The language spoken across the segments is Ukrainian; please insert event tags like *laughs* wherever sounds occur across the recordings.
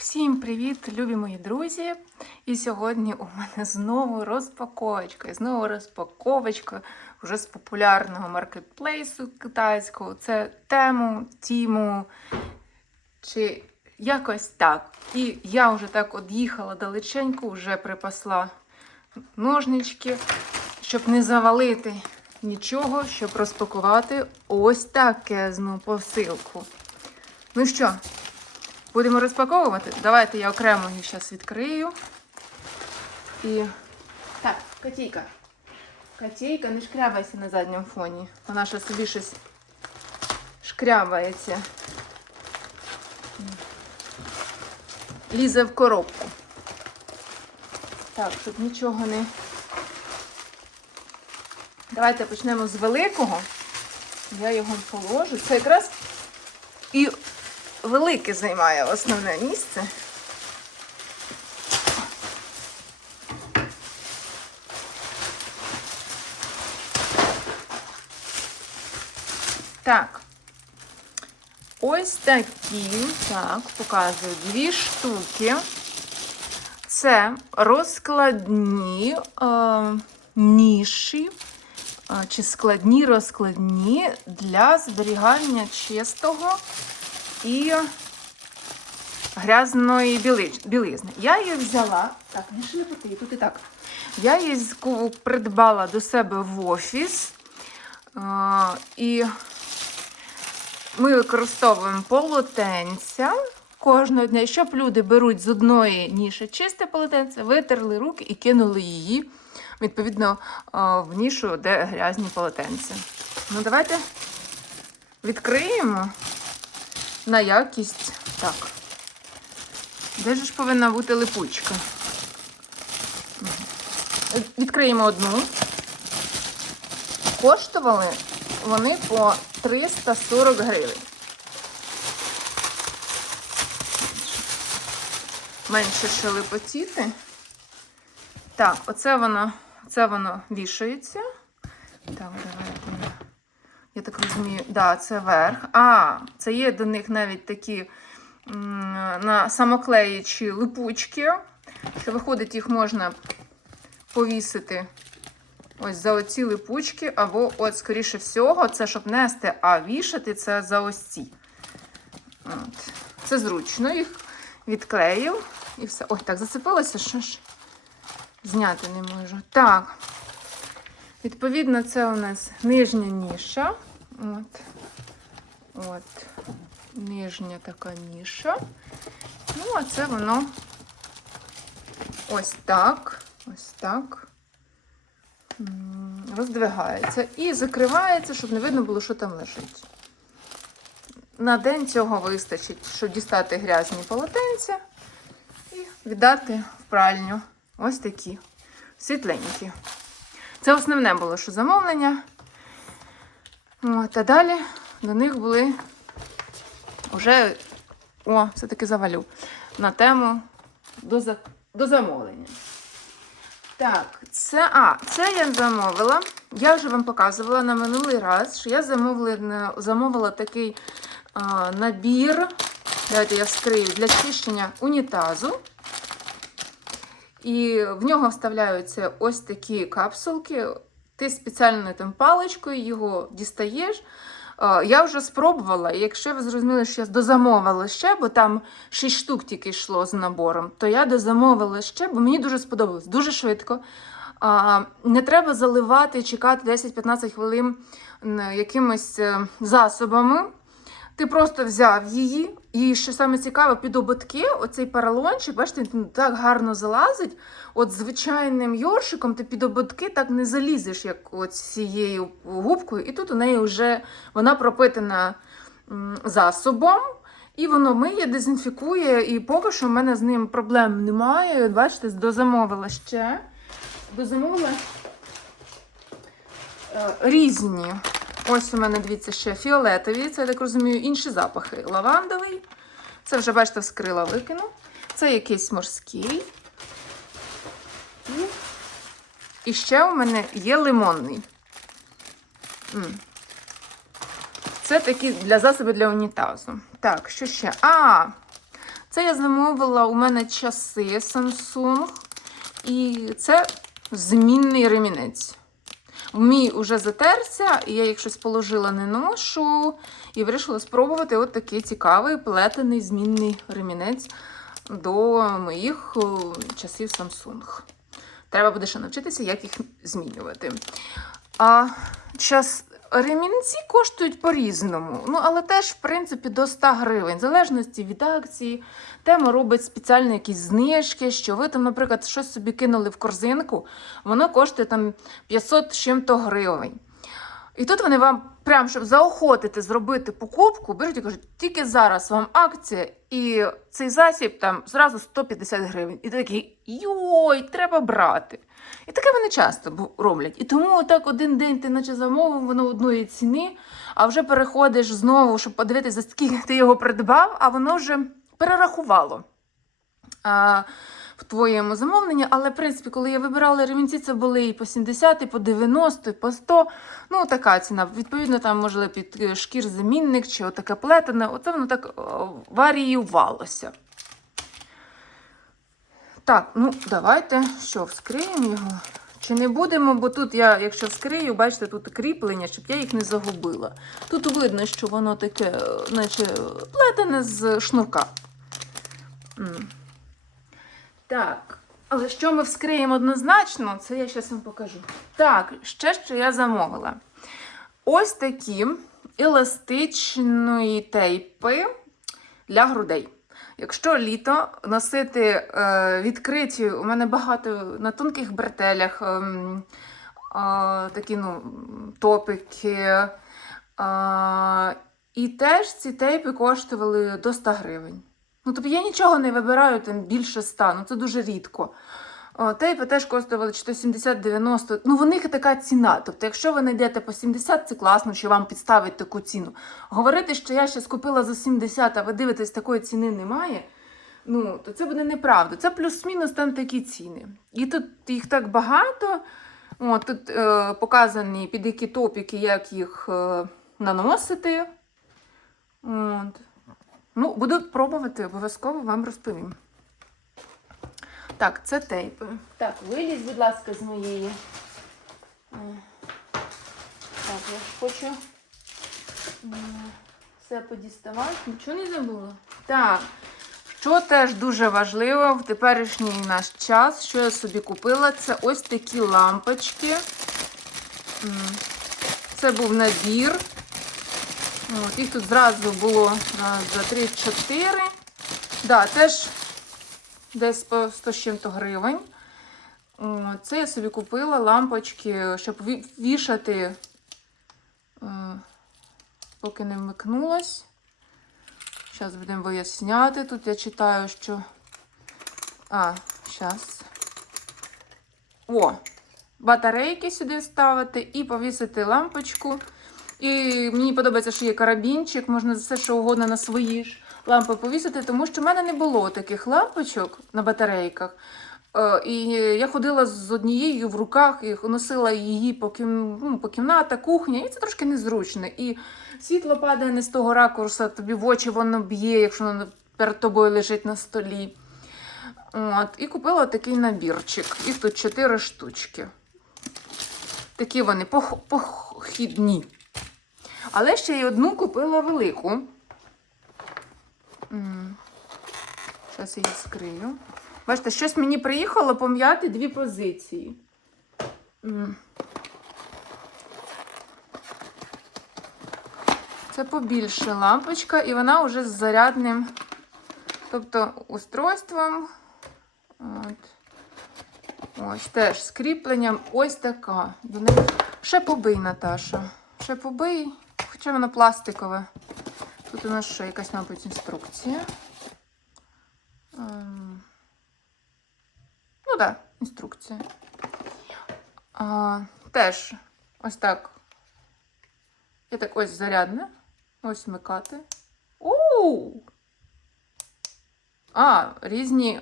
Всім привіт, любі мої друзі! І сьогодні у мене знову розпаковочка. І знову розпаковочка вже з популярного маркетплейсу китайського. Це тему, тіму чи якось так. І я вже так от їхала далеченько, вже припасла ножнички, щоб не завалити нічого, щоб розпакувати ось такезну посилку. Ну що, Будемо розпаковувати. Давайте я окремо її зараз відкрию. І. Так, котійка. Котійка, не шкрябайся на задньому фоні. Вона ще собі щось шкрябається. Лізе в коробку. Так, щоб нічого не. Давайте почнемо з великого. Я його положу. Це якраз і велике займає основне місце. Так. Ось такі, так, показую дві штуки. Це розкладні е, ніші е, чи складні розкладні для зберігання чистого і грязної білизни. Я її взяла, так, не шлепоти, тут і так. Я її придбала до себе в офіс. І ми використовуємо полотенця кожного дня, щоб люди беруть з одної ніші чисте полотенце, витерли руки і кинули її, відповідно, в нішу, де грязні полотенця. Ну, давайте відкриємо на якість. Так. Де ж повинна бути липучка? Відкриємо одну. Коштували вони по 340 гривень. Менше ще липотіти. Так, оце воно, це воно вішається. Так, Я так розумію, да, це верх. А, це є до них навіть такі на самоклеючі липучки, що виходить, їх можна повісити ось за оці липучки, або, от, скоріше всього, це щоб нести, а вішати це за ось ці. От. Це зручно, їх відклеїв і все. Ой, так, зацепилося, що ж зняти не можу. Так. Відповідно, це у нас нижня ніша. От. От. Нижня така ніша. Ну, а це воно ось так. Ось так. Роздвигається і закривається, щоб не видно було, що там лежить. На день цього вистачить, щоб дістати грязні полотенця і віддати в пральню. Ось такі світленькі. Це основне було, що замовлення. От, а далі до них були вже, о, все-таки завалю, на тему до, за- до замовлення. Так, це, а, це я замовила. Я вже вам показувала на минулий раз, що я замовила, замовила такий а, набір. Давайте я вскрию для чищення унітазу. І в нього вставляються ось такі капсулки. Ти спеціальною там паличкою його дістаєш. Е, Я вже спробувала, і якщо ви зрозуміли, що я дозамовила ще, бо там 6 штук тільки йшло з набором, то я дозамовила ще, бо мені дуже сподобалось, дуже швидко. Не треба заливати і чекати 10-15 хвилин якимись е, засобами. Ти просто взяв її, і що саме цікаве, під ободки, оцей поролончик, бачите, він так гарно залазить. От звичайним йоршиком ти під ободки так не залізеш, як от цією губкою. І тут у неї вже вона пропитана засобом. І воно миє, дезінфікує, і поки що в мене з ним проблем немає. Бачите, дозамовила ще. Дозамовила е, різні. Ось у мене, дивіться, ще фіолетові. Це, я так розумію, інші запахи. Лавандовий. Це вже, бачите, вскрила, викину. Це якийсь морський. І, і ще у мене є лимонний. Це такі для засоби для унітазу. Так, що ще? А, Це я замовила у мене часи Samsung. І це змінний ремінець. Мій уже затерся, і я їх щось положила, не ношу. І вирішила спробувати от такий цікавий плетений змінний ремінець до моїх часів Samsung. Треба буде ще навчитися, як їх змінювати. А час ремінці коштують по-різному. Ну, але теж, в принципі, до 100 гривень, в залежності від акції. Тема робить спеціальні якісь знижки, що ви там, наприклад, щось собі кинули в корзинку, воно коштує там 500 чим-то гривень. І тут вони вам, прям щоб заохотити зробити покупку, беруть і кажуть, тільки зараз вам акція, і цей засіб там зразу 150 гривень. І ти такий йой, треба брати. І таке вони часто роблять. І тому так один день ти наче замовив, воно одної ціни, а вже переходиш знову, щоб подивитися, за скільки ти його придбав, а воно вже перерахувало. А, в твоєму замовленні, але в принципі, коли я вибирала ремінці, це були і по 70, і по 90, і по 100. Ну, така ціна. Відповідно, там, можливо, під е, шкір замінник чи отаке плетене. Оце воно так варіювалося. Так, ну давайте що, вскриємо його. Чи не будемо, бо тут я, якщо вскрию, бачите, тут кріплення, щоб я їх не загубила. Тут видно, що воно таке, е, наче плетене з шнурка. Так, але що ми вскриємо однозначно, це я зараз вам покажу. Так, ще що я замовила. Ось такі еластичні тейпи для грудей. Якщо літо носити е, відкриті, у мене багато на тонких бретелях ем, е, такі ну, топики. Е, і теж ці тейпи коштували до 100 гривень. Ну, тобто я нічого не вибираю там більше 100, ну це дуже рідко. Тейпи теж коштували чи то 70-90. Ну, в них така ціна. Тобто, якщо ви знайдете по 70, це класно, що вам підставить таку ціну. Говорити, що я ще купила за 70, а ви дивитесь, такої ціни немає. Ну, то це буде неправда. Це плюс-мінус там такі ціни. І тут їх так багато. О, тут е, показані під які топіки, як їх е, наносити. От. Ну, буду пробувати, обов'язково вам розповім. Так, це тейпи. Так, вилізь, будь ласка, з моєї. Так, я хочу все подіставати. Нічого не забула. Так, що теж дуже важливо в теперішній наш час, що я собі купила, це ось такі лампочки. Це був набір. От, їх тут зразу було два, три, чотири. Да, теж десь по 100 з чим-то гривень. Це я собі купила лампочки, щоб ві- вішати, е, поки не вмикнулась. Зараз будемо виясняти. Тут я читаю, що. А, зараз. О! Батарейки сюди ставити і повісити лампочку. І мені подобається, що є карабінчик, можна все що угодно на свої ж лампи повісити, тому що в мене не було таких лампочок на батарейках. Е, І я ходила з однією в руках і носила її по, кім... ну, по кімната, кухня, і це трошки незручно. І світло падає не з того ракурсу, тобі в очі воно б'є, якщо воно перед тобою лежить на столі. От, і купила такий набірчик. Їх тут чотири штучки. Такі вони пох- похідні. Але ще й одну купила велику. Зараз її скрию. Бачите, щось мені приїхало пом'яти дві позиції. Це побільше лампочка, і вона вже з зарядним, тобто устройством. От. Ось теж з кріпленням ось така. До неї ще побий, Наташа. Ще побий, хоча воно пластикове. Тут у нас ще якась, мабуть, інструкція. Ем, Ну так, да, інструкція. А, теж ось так. Я так ось зарядне. Ось вмикати. У! А, різні.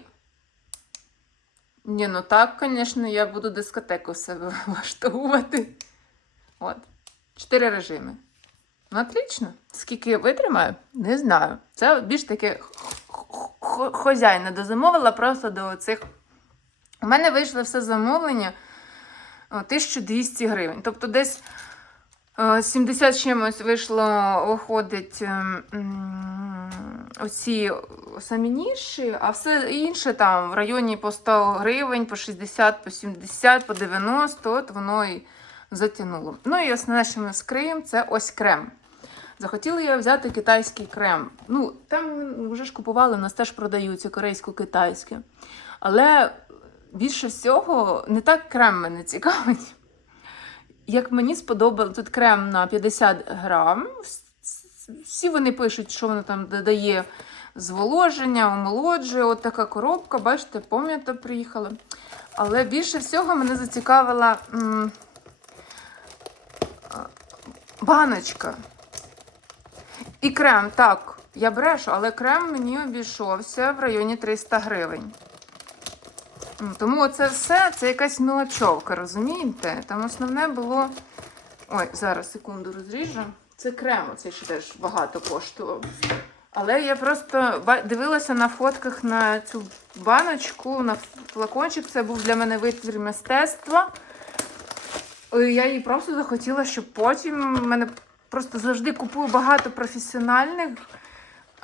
Ні, ну так, звісно, я буду дискотеку в себе *laughs* влаштовувати. От. Чотири режими. Отлично. Скільки витримаю, не знаю. Це більш таке хозяйна дозамовила просто до цих. У мене вийшло все замовлення 1200 гривень. Тобто десь е, 70 чимось вийшло, виходить ем, оці самі ніші, а все інше там в районі по 100 гривень, по 60, по 70, по 90, от воно і затягнуло. Ну і основне, що ми скриємо, це ось крем. Захотіла я взяти китайський крем. Ну, там вже ж купували, у нас теж продаються корейсько-китайське. Але більше всього не так крем мене цікавить. Як мені сподобалось, тут крем на 50 грам. Всі вони пишуть, що воно там додає зволоження, омолоджує. От така коробка, бачите, пам'ята приїхала. Але більше всього мене зацікавила м, баночка. І крем, так, я брешу, але крем мені обійшовся в районі 300 гривень. Тому це все це якась мелочовка, розумієте? Там основне було. Ой, зараз секунду розріжу. Це крем, це ще теж багато коштував. Але я просто дивилася на фотках на цю баночку, на флакончик. Це був для мене витвір мистецтва. І Я її просто захотіла, щоб потім в мене просто завжди купую багато професіональних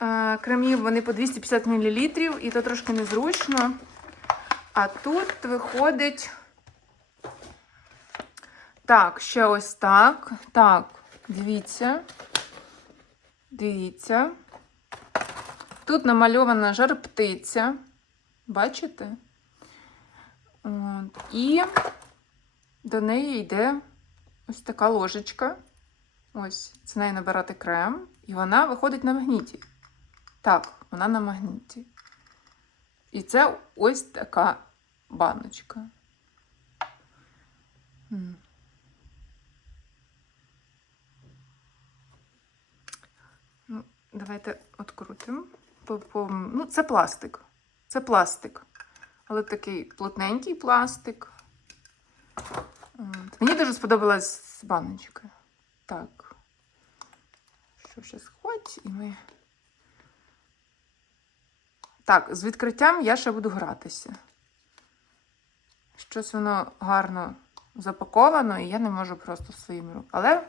е, кремів. Вони по 250 мл, і то трошки незручно. А тут виходить. Так, ще ось так. Так, дивіться. Дивіться. Тут намальована жар птиця. Бачите? От. І до неї йде ось така ложечка. Ось, це нею набирати крем. І вона виходить на магніті. Так, вона на магніті. І це ось така баночка. Ну, давайте по- Ну, це пластик. Це пластик. Але такий плотненький пластик. Мені дуже сподобалась баночка. Так. Що ще схвать, і ми. Так, з відкриттям я ще буду гратися. Щось воно гарно запаковано, і я не можу просто своїми руками. Але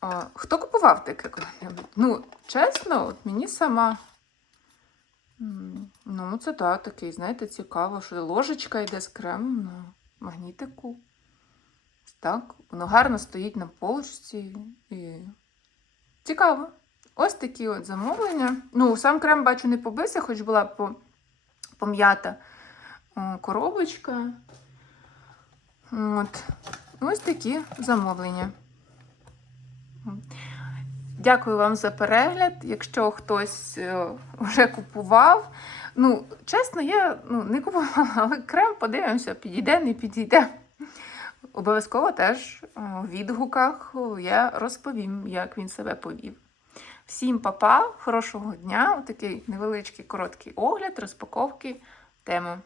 а, хто купував таке коли-небудь? Ну, чесно, от мені сама. Ну, це так, такий, знаєте, цікаво, що ложечка йде з кремом на магнітику. Так, воно гарно стоїть на полочці і цікаво. Ось такі от замовлення. Ну, сам крем бачу не побився, хоч була пом'ята коробочка. От. Ось такі замовлення. Дякую вам за перегляд. Якщо хтось е, вже купував. Ну, чесно, я ну, не купувала, але крем подивимося, підійде, не підійде. Обов'язково теж в відгуках я розповім, як він себе повів. Всім па-па, хорошого дня! Отакий невеличкий короткий огляд, розпаковки теми.